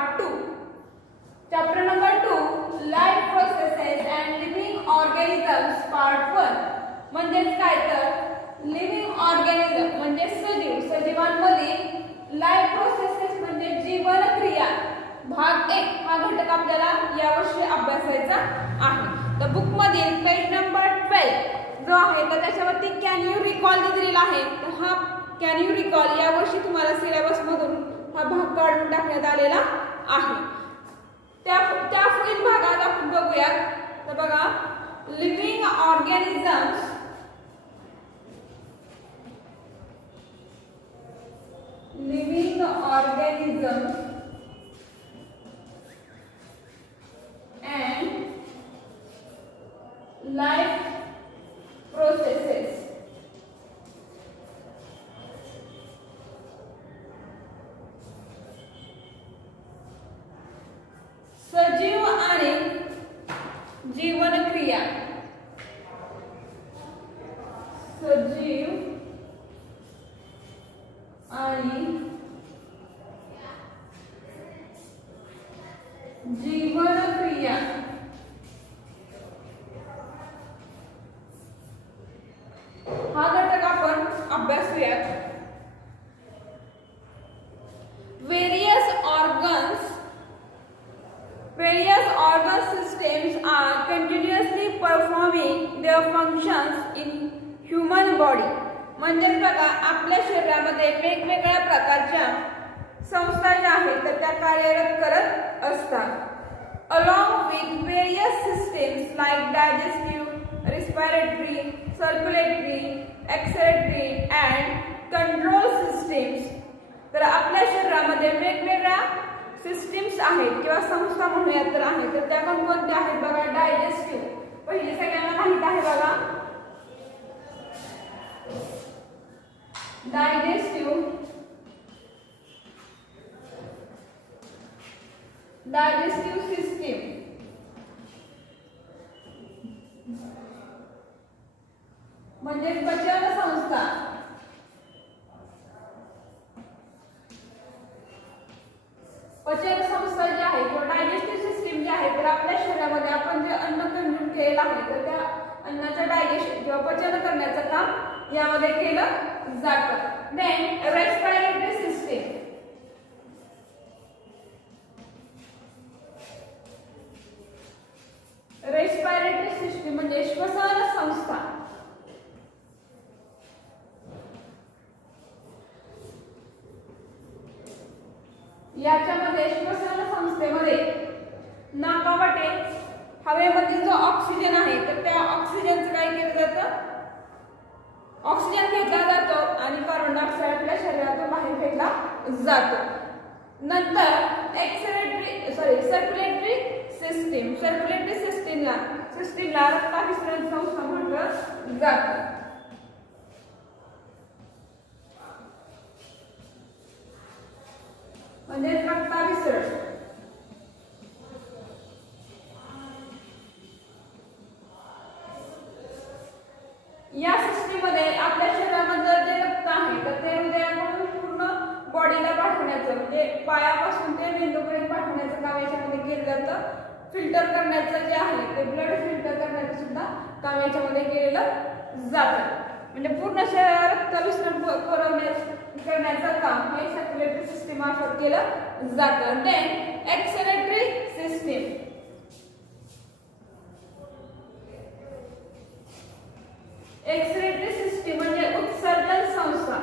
Part 2. Chapter number 2 life processes and living organisms part 1. म्हणजे काय तर लिव्हिंग ऑर्गॅनिझम म्हणजे सजीव, सजीवांमधील लाईफ प्रोसेसेस म्हणजे जीवन क्रिया भाग 1 हा घटक आपल्याला यावर्षी अभ्यासायचा आहे. तर बुक मधील पेज नंबर 12 जो आहे तर त्याच्यावरती कॅन यू रिकॉल दिलेला आहे. तर हा कॅन यू रिकॉल यावर्षी तुम्हाला सिलेबस मधून हा भाग काढून टाकण्यात आलेला आहे. त्या पुढील भागात आपण बघूयात. तर बघा living organisms and life processes. सजीव आणि जीवन क्रिया. सजीव आणि जीवन क्रिया हा घटक आपण अभ्यासूयात. Various organ systems are continuously performing their functions in human body. म्हणजे बघा आपल्या शरीरामध्ये वेगवेगळ्या प्रकारच्या संस्था ज्या आहेत तर त्या कार्यरत करत असतात. Along with various systems like digestive, respiratory, circulatory, excretory and control systems. तर आपल्या शरीरामध्ये वेगवेगळ्या सिस्टीम्स आहेत किंवा संस्था म्हणूयात तर आहेत. तर त्या कोणत्या आहेत बघा. डायजेस्टिव्ह पहिली सगळ्यांना माहित आहे बघा. डायजेस्टिव्ह सिस्टीम म्हणजे पचन संस्था. पचन संस्था जी आहे किंवा डायजेस्टिव्ह सिस्टीम जी आहे तर आपल्या शरीरामध्ये आपण जे अन्न कंझ्युम केलेलं आहे तर त्या अन्नाचं डायजेशन किंवा पचन करण्याचं काम यामध्ये केलं जातं. Then respiratory system. Respiratory system म्हणजे श्वसन संस्था. याच्यामध्ये श्वसन संस्थेमध्ये नाकावाटे हवेमधील जो ऑक्सिजन आहे तर त्या ऑक्सिजनचं काय केलं जातं. ऑक्सिजन घेतला जातो आणि कार्बन डायऑक्साइड आपल्या शरीरातून बाहेर फेकला जातो. नंतर सर्क्युलेटरी सिस्टीमला रक्ताभिसरण संस्था म्हटलं जातं. म्हणजे रक्ताभिसरण. या सिस्टीम मध्ये आपल्या शरीरामध्ये जे रक्त आहे तर ते हृदयाकडून पूर्ण बॉडीला पाठवण्याचं म्हणजे पायापासून ते मेंदूपर्यंत पाठवण्याचं काम याच्यामध्ये केलं जातं. फिल्टर करण्याचं जे आहे ते ब्लड फिल्टर करण्याचं सुद्धा काम याच्यामध्ये केलेलं जातं. म्हणजे पूर्ण शरीरात रक्ताभिसरण करण्याचं काम हे सर्क्युलेटरी सिस्टीम मार्फत केलं जातं. Then excretory system. Excretory system म्हणजे उत्सर्जन संस्था.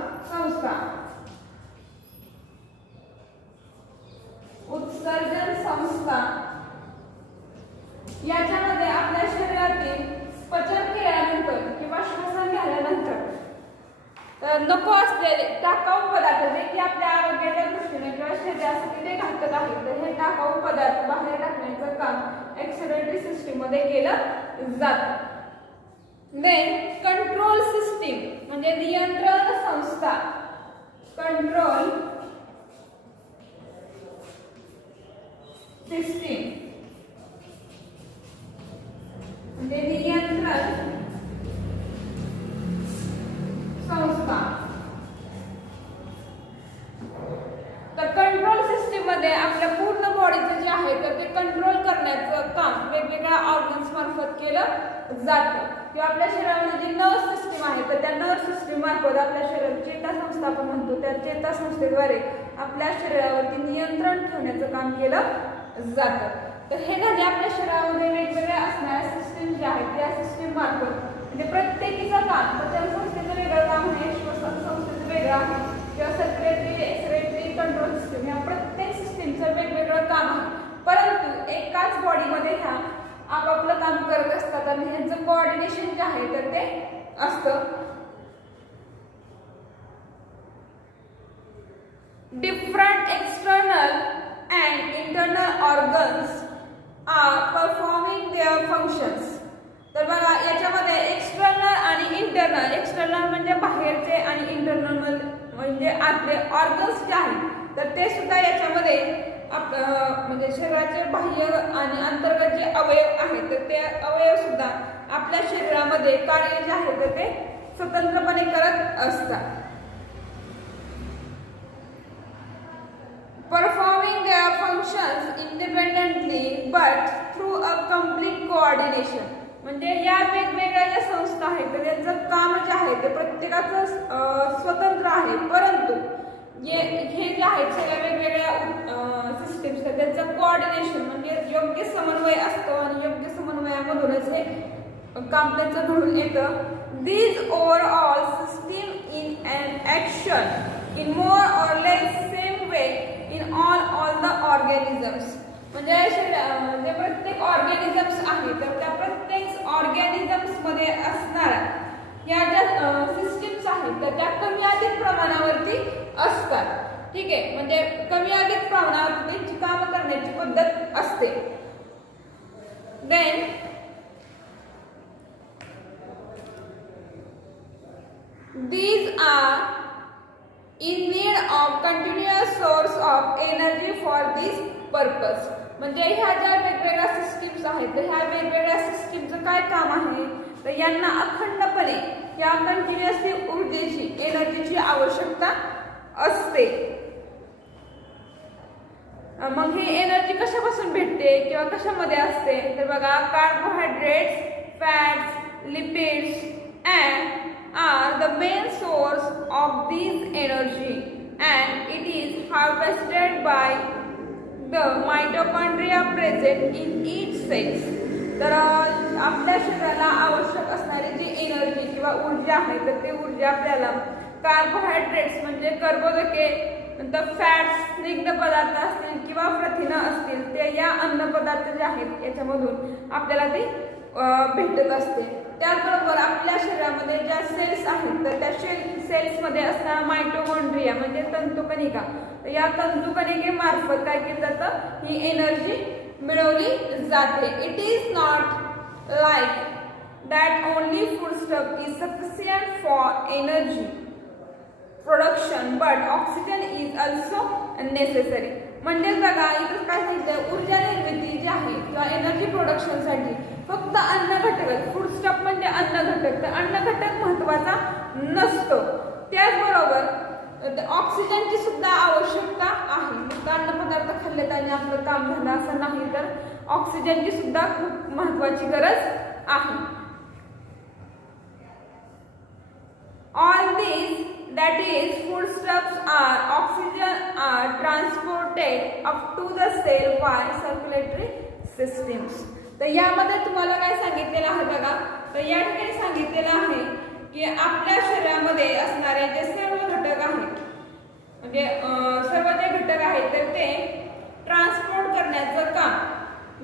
उत्सर्जन संस्था याच्यामध्ये आपल्या शरीरातील पचन केल्यानंतर किंवा श्वसन झाल्यानंतर तर नको असलेले टाकाऊ पदार्थ जे की आपल्या आरोग्याच्या दृष्टीने किंवा शरीरासाठी ते घातक आहे तर हे टाकाऊ पदार्थ बाहेर टाकण्याचं काम एक्सक्रेटरी सिस्टीम मध्ये केलं जातं. देन कंट्रोल सिस्टीम म्हणजे नियंत्रण संस्था. कंट्रोल सिस्टीम म्हणजे नियंत्रण संस्था. तर कंट्रोल सिस्टीम मध्ये आपल्या पूर्ण करण्याचं काम वेगवेगळ्या ऑर्गन्स मार्फत केलं जातं. किंवा आपल्या शरीरामध्ये जी नर्व्ह सिस्टीम आहे तर त्या नर्व्ह सिस्टीम मार्फत आपल्या शरीरात चेतासंस्था आपण म्हणतो त्या चेतासंस्थेद्वारे आपल्या शरीरावरती नियंत्रण ठेवण्याचं काम केलं जातं. तर हे झाले आपल्या शरीरामध्ये वेगवेगळ्या असणाऱ्या सिस्टीम ज्या आहेत त्या सिस्टीम मार्फत म्हणजे प्रत्येकीचं काम पचन संस्थेचं वेगळं काम आहे, श्वसन संस्थेचं वेगळं आहे किंवा सर्क्युलेटरी एक्सक्रेटरी कंट्रोल सिस्टीम या प्रत्येक सिस्टीमचं वेगवेगळं काम आहे. परंतु एकाच बॉडीमध्ये ह्या आपापलं काम करत असतात आणि ह्यांचं कोऑर्डिनेशन जे आहे तर ते असतं. Different external and internal organs are performing their functions. तर बघा याच्यामध्ये एक्सटर्नल आणि इंटरनल, एक्सटर्नल म्हणजे बाहेरचे आणि इंटरनल म्हणजे आतले ऑर्गन्स जे आहेत तर ते सुद्धा याच्यामध्ये म्हणजे शरीराचे बाह्य आणि अंतर्गत जे अवयव आहेत तर ते अवयव सुद्धा आपल्या शरीरामध्ये कार्य जे आहे तर ते स्वतंत्रपणे करत असतात. Performing their functions independently but through a complete coordination. म्हणजे या वेगवेगळ्या ज्या संस्था आहेत तर त्यांचं काम जे आहे ते प्रत्येकाचं स्वतंत्र आहे, परंतु हे जे आहेत सगळ्या वेगवेगळ्या सिस्टीम्स त्यांचं कोऑर्डिनेशन म्हणजे योग्य समन्वय असतो आणि योग्य समन्वयामधूनच हे काम त्यांचं घडून येतं. These overall system in an action in more or less same way in all the organisms. म्हणजे जे प्रत्येक ऑर्गॅनिझम्स आहे तर त्या प्रत्येक ऑर्गॅनिझम्स मध्ये असणाऱ्या या ज्या सिस्टीम्स आहेत तर त्या कमी अधिक प्रमाणावरती असतात. ठीक आहे, म्हणजे कमी अधिक प्रमाणावर त्यांची काम करण्याची पद्धत असते. Then these are in need of continuous source of energy for this purpose. म्हणजे ह्या ज्या वेगवेगळ्या सिस्टीम्स आहेत तर ह्या वेगवेगळ्या सिस्टीमचं काय काम आहे तर यांना अखंडपणे या कंटिन्युअसली ऊर्जेची एनर्जीची आवश्यकता असते. मग ही एनर्जी कशापासून भेटते किंवा कशामध्ये असते तर बघा carbohydrates, fats, lipids and are the main source of this energy and it is harvested by the mitochondria present in each cells. तर आपल्या शरीराला आवश्यक असणारी जी एनर्जी किंवा ऊर्जा आहे तर ती ऊर्जा आपल्याला कार्बोहायड्रेट्स म्हणजे कर्बोदके, नंतर फॅट्स स्निग्ध पदार्थ असतील किंवा प्रथिनं असतील ते या अन्न पदार्थ जे आहेत याच्यामधून आपल्याला ती भेटत असते. त्याचबरोबर आपल्या शरीरामध्ये ज्या सेल्स आहेत तर त्या सेल्समध्ये असणारा मायटोकॉन्ड्रिया म्हणजे तंतुकणिका, तर या तंतुकणिकेमार्फत काय केलं जातं ही एनर्जी मिळवली जाते. It is not like that only food stuff is sufficient for energy production but oxygen is also necessary. म्हणजे बघा इथं काय सांगितलं ऊर्जा निर्मिती जी आहे किंवा एनर्जी प्रोडक्शनसाठी फक्त अन्न घटक, फूड स्टफ म्हणजे अन्न घटक, तर अन्न घटक महत्वाचा नसतो. त्याचबरोबर ऑक्सिजनची सुद्धा आवश्यकता आहे. नुसतं अन्न पदार्थ खाल्ले आणि आपलं काम झालं असं नाही, तर ऑक्सिजनची सुद्धा खूप महत्वाची गरज आहे. All these that is foodstuffs are oxygen are transported up to the cell by circulatory systems. तर यामध्ये तुम्हाला काय सांगितलेलं आहे बघा, तर या ठिकाणी सांगितलेलं आहे की आपल्या शरीरामध्ये असणारे जे सर्व घटक आहेत म्हणजे सर्व जे घटक आहेत तर ते ट्रान्सपोर्ट करण्याचं काम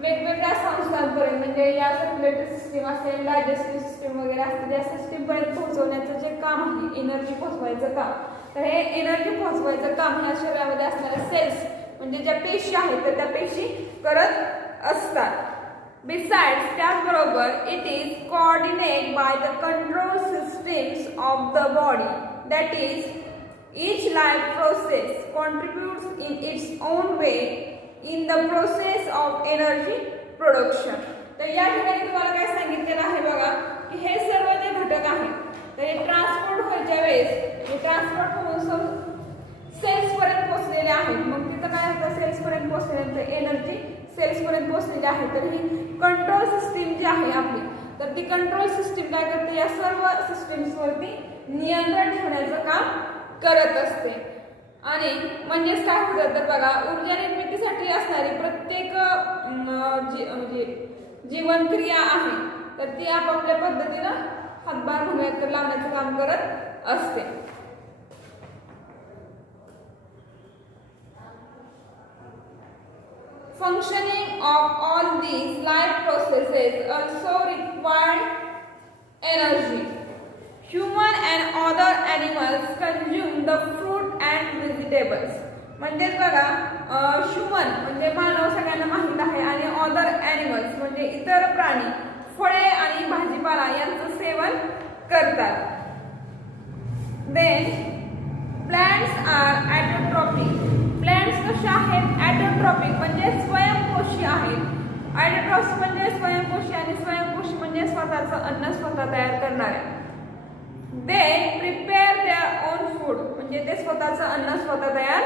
वेगवेगळ्या संस्थांपर्यंत म्हणजे या सर्क्युलेटरी सिस्टीम असेल, डायजेस्टिव्ह सिस्टीम वगैरे असतील या सिस्टीमपर्यंत पोहोचवण्याचं जे काम आहे एनर्जी पोहोचवायचं काम, तर हे एनर्जी पोहोचवायचं काम ह्या शरीरामध्ये असणाऱ्या सेल्स म्हणजे ज्या पेशी आहेत तर त्या पेशी करत असतात. Besides, त्याचबरोबर it is coordinated by the control systems of the body. That is, each life process contributes in its own way in the process of energy production. तर या ठिकाणी तुम्हाला काय सांगितलेलं आहे बघा की हे सर्व जे घटक आहेत तर हे ट्रान्सपोर्ट व्हायच्या वेळेस हे ट्रान्सपोर्ट होऊन सेल्स पर्यंत पोहोचलेले आहेत. मग तिथं काय होतं सेल्स पर्यंत पोहोचल्यानंतर एनर्जी सेल्सपर्यंत पोहोचलेली आहे. तर ही कंट्रोल सिस्टीम जी आहे आपली, तर ती कंट्रोल सिस्टीम काय करते, या सर्व सिस्टीम्सवरती नियंत्रण ठेवण्याचं काम करत असते. आणि म्हणजेच काय होतं तर बघा, ऊर्जा निर्मितीसाठी असणारी प्रत्येक म्हणजे जीवनक्रिया आहे तर ती आपापल्या पद्धतीनं हातभार म्हणूयात तर लावण्याचं काम करत असते. Functioning of all these life processes also require energy. Human and other animals consume the fruit and vegetables. म्हणजेच बघा, ह्युमन म्हणजे मानव सगळ्यांना माहीत आहे, आणि अदर ॲनिमल्स म्हणजे इतर प्राणी फळे आणि भाजीपाला यांचं सेवन करतात. Then plants are autotrophic. Plants कसे आहेत, ॲटोट्रॉपिक म्हणजे स्वयंपोषी आहेत. ॲटोट्रॉप्स म्हणजे स्वयंपोषी, आणि स्वयंपोषी म्हणजे स्वतःचं अन्न स्वतः तयार करणारे. They prepare their own food म्हणजे ते स्वतःचं अन्न स्वतः तयार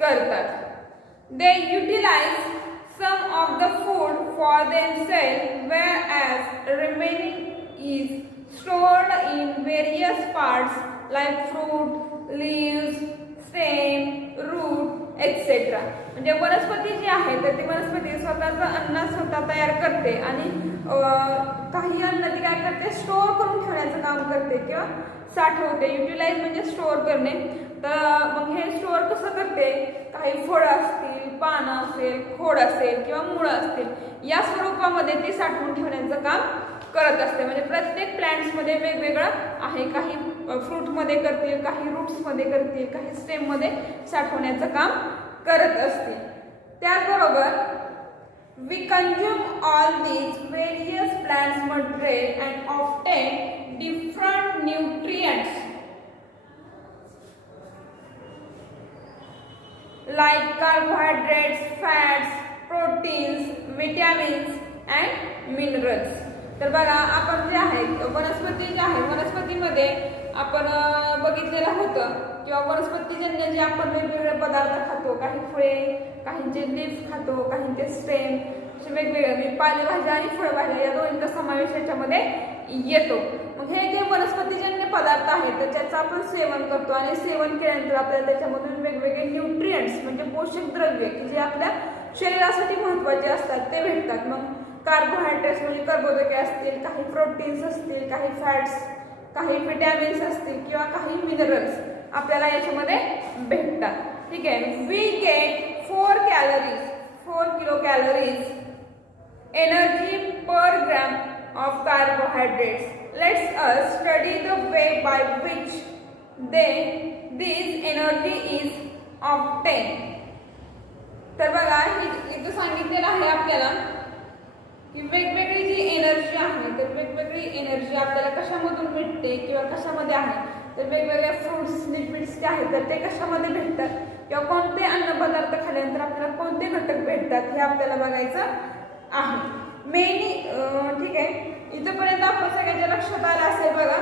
करतात. They utilise some of the food for themselves whereas remaining is stored in various parts like fruit, leaves, stem, root, etc. म्हणजे वनस्पती जी आहे तर ती वनस्पती स्वतःचं अन्न स्वतः तयार करते, आणि काही अन्न ती काय करते, स्टोअर करून ठेवण्याचं काम करते किंवा साठवते. युटिलाइज म्हणजे स्टोअर करणे. तर मग हे स्टोअर कसं करते, काही फळं असतील, पानं असेल, खोड असेल किंवा मुळं असतील, या स्वरूपामध्ये ती साठवून ठेवण्याचं काम करत असते. म्हणजे प्रत्येक प्लांट्समध्ये वेगवेगळं आहे. काही फ्रूटमध्ये करतील, काही रूट्समध्ये करतील, काही स्टेममध्ये साठवण्याचं काम करत असते. त्याचबरोबर we consume all these various plants material and obtain different nutrients like carbohydrates, fats, proteins, vitamins and minerals. तर बघा, आपण जे आहे वनस्पती जे आहे, वनस्पतीमध्ये आपण बघितलेलं होतं किंवा वनस्पतीजन्य जे आपण वेगवेगळे पदार्थ खातो, काही फळे, काहींचे लीफ खातो, काहींचे स्टेम, असे वेगवेगळे पालेभाज्या आणि फळभाज्या या दोन्हींचा समावेश याच्यामध्ये येतो. मग हे जे वनस्पतीजन्य पदार्थ आहेत तर त्याचं आपण सेवन करतो, आणि सेवन केल्यानंतर आपल्याला त्याच्यामधून वेगवेगळे न्यूट्रिएंट्स म्हणजे पोषक द्रव्ये की जे आपल्या शरीरासाठी महत्त्वाचे असतात ते भेटतात. मग कार्बोहायड्रेट्स म्हणजे कर्बोदके असतील, काही प्रोटीन्स असतील, काही फॅट्स, काही विटॅमिन्स असतील किंवा काही मिनरल्स आपल्याला याच्यामध्ये भेटतात. ठीक आहे. We get 4 kilo calories energy per gram of carbohydrates. Let's us study the way by which this energy is obtain. तर बघा, इथं सांगितलेलं आहे आपल्याला की वेगवेगळी जी एनर्जी आहे तर वेगवेगळी एनर्जी आपल्याला कशामधून भेटते किंवा कशामध्ये आहे. तर वेगवेगळ्या फ्रूट्स, लिपिड्स जे आहेत तर ते कशामध्ये भेटतात किंवा कोणते अन्नपदार्थ खाल्ल्यानंतर आपल्याला कोणते घटक भेटतात हे आपल्याला बघायचं आहे. ठीक आहे. इथपर्यंत आपण सगळ्यांच्या लक्षात आलं असेल. बघा,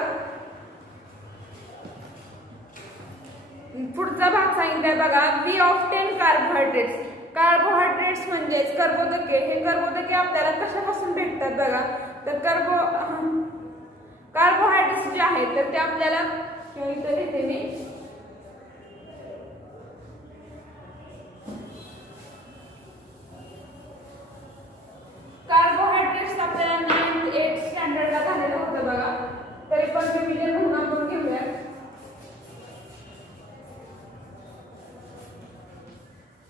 पुढचा भाग सांगितलाय बघा, वी ऑब्टेन कार्बोहायड्रेट्स. कार्बोहायड्रेट्स म्हणजेच कर्बोदके. हे कर्बोदके आपल्याला कशापासून भेटतात बघा, तर कार्बोहायड्रेट्स जे आहेत तर ते आपल्याला इथं लिहिते मी, कार्बोहायड्रेट्स आपल्याला 9th 8th स्टँडर्डला झालेलं होतं बघा, तरी पण रिव्हिजन म्हणून आपण घेऊया.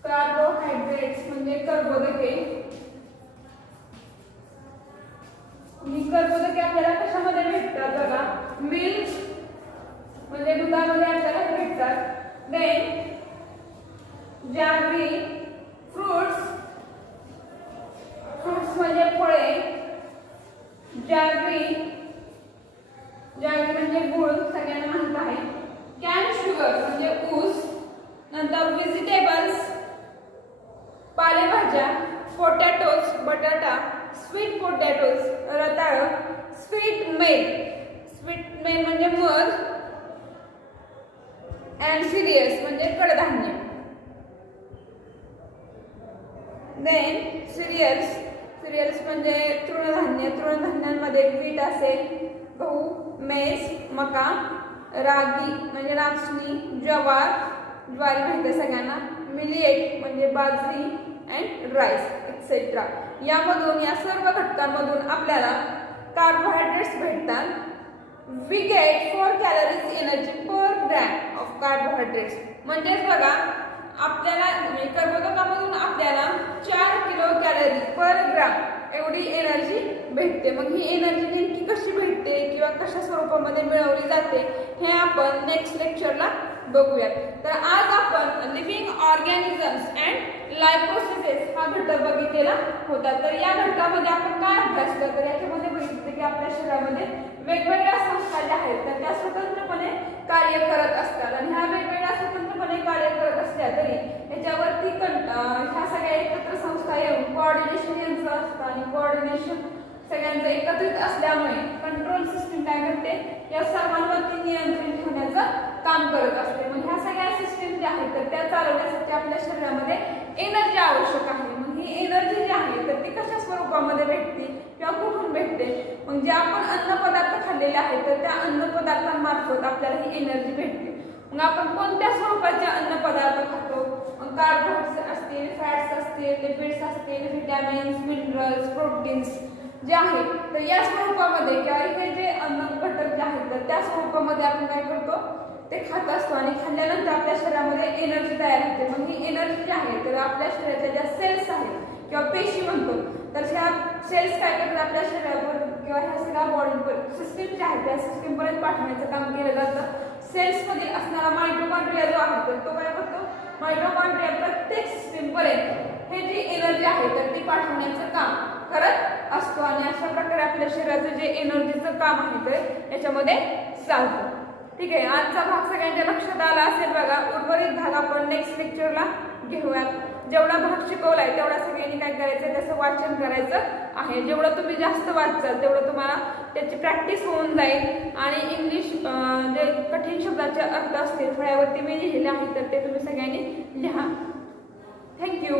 कार्बोहायड्रेट्स म्हणजे कर्बोदके. ही कर्बोदके आपल्याला कशामध्ये भेटतात बघा, मिल्क म्हणजे दुधामध्ये आपल्याला भेटतात. देन जॅगरी, फ्रुट्स म्हणजे फळे, जॅगरी म्हणजे गुळ सगळ्यांना माहित आहे. कॅन शुगर म्हणजे ऊस. नंतर व्हेजिटेबल्स पालेभाज्या, पोटॅटोज बटाटा, स्वीट पोटॅटोज रताळ, स्वीट मेल म्हणजे मध, अँड सिरियल्स म्हणजे कडधान्य. देन सिरियल्स म्हणजे तृणधान्यांमध्ये व्हीट असेल, गहू, मेज, मका, रागी म्हणजे नाचणी, ज्वारी माहिती आहे सगळ्यांना, मिलेट म्हणजे बाजरी अँड राईस एक्सेट्रा. या सर्व घटकांमधून आपल्याला कार्बोहायड्रेट्स भेटतात. We get 4 calories energy per gram of carbohydrates. म्हणजेच बघा आपल्याला कर्बोदकामधून आपल्याला 4 किलो कॅलरी पर ग्राम एवढी एनर्जी भेटते. मग ही एनर्जी नेमकी कशी भेटते किंवा कशा स्वरूपामध्ये मिळवली जाते हे आपण नेक्स्ट लेक्चरला बघूयात. तर आज आपण living organisms and life processes हा घटक बघितलेला होता. तर या घटकामध्ये आपण काय अभ्यास करतो, तर याच्यामध्ये बघितलं की आपल्या शरीरामध्ये वेगवेगळ्या संस्था ज्या आहेत तर त्या स्वतंत्रपणे कार्य करत असतात आणि ह्या वेगवेगळ्या स्वतंत्रपणे कार्य करत असल्या तरी याच्यावरती ह्या सगळ्या एकत्र संस्था येऊन कोऑर्डिनेशन यांचं असतं आणि कोऑर्डिनेशन सगळ्यांचं एकत्रित असल्यामुळे कंट्रोल सिस्टीम काय करते, या सर्वांवरती नियंत्रण ठेवण्याचं काम करत असते. मग ह्या सगळ्या सिस्टीम ज्या आहेत तर त्या चालवण्यासाठी आपल्या शरीरामध्ये एनर्जी आवश्यक आहे. मग ही एनर्जी जी आहे तर ती कशा स्वरूपामध्ये भेटते किंवा कुठून भेटते, मग जे आपण अन्न पदार्थ खाल्लेले आहेत तर त्या अन्न पदार्थांमार्फत आपल्याला ही एनर्जी भेटते. मग आपण कोणत्या स्वरूपाचे अन्न पदार्थ खातो, मग कार्बोहायड्रेट्स असतील, फॅट्स असतील, लिपिड्स असतील, व्हिटॅमिन्स, मिनरल्स, प्रोटीन्स जे आहेत तर या स्वरूपामध्ये किंवा इथे जे अन्न घटक जे आहेत तर त्या स्वरूपामध्ये आपण काय करतो ते खात असतो आणि खाल्ल्यानंतर आपल्या शरीरामध्ये एनर्जी तयार होते. मग ही एनर्जी जी आहे तर आपल्या शरीराच्या ज्या सेल्स आहेत किंवा पेशी म्हणतो तर ह्या सेल्स काय करतात आपल्या शरीरावर किंवा ह्या सगळ्या बॉडीवर सिस्टीम ज्या आहेत त्या सिस्टीमपर्यंत पाठवण्याचं काम केलं जातं. सेल्समध्ये असणारा मायटोकॉन्ड्रिया जो आहे तर तो काय करतो, मायटोकॉन्ड्रिया प्रत्येक सिस्टीमपर्यंत हे जी एनर्जी आहे तर ती पाठवण्याचं काम करत असतो आणि अशा प्रकारे आपल्या शरीराचं जे एनर्जीचं काम आहे तर याच्यामध्ये चालतं. ठीक आहे, आजचा भाग सगळ्यांच्या लक्षात आला असेल बघा. उर्वरित भाग आपण नेक्स्ट लेक्चरला घेऊयात. जेवढा भाग शिकवलाय तेवढा सगळ्यांनी काय करायचं, त्याचं वाचन करायचं आहे. जेवढं तुम्ही जास्त वाचाल तेवढं तुम्हाला त्याची प्रॅक्टिस होऊन जाईल आणि इंग्लिश जे कठीण शब्दाचे अर्थ असतील फळ्यावरती मी लिहिलेले आहेत तर ते तुम्ही सगळ्यांनी लिहा. थँक्यू.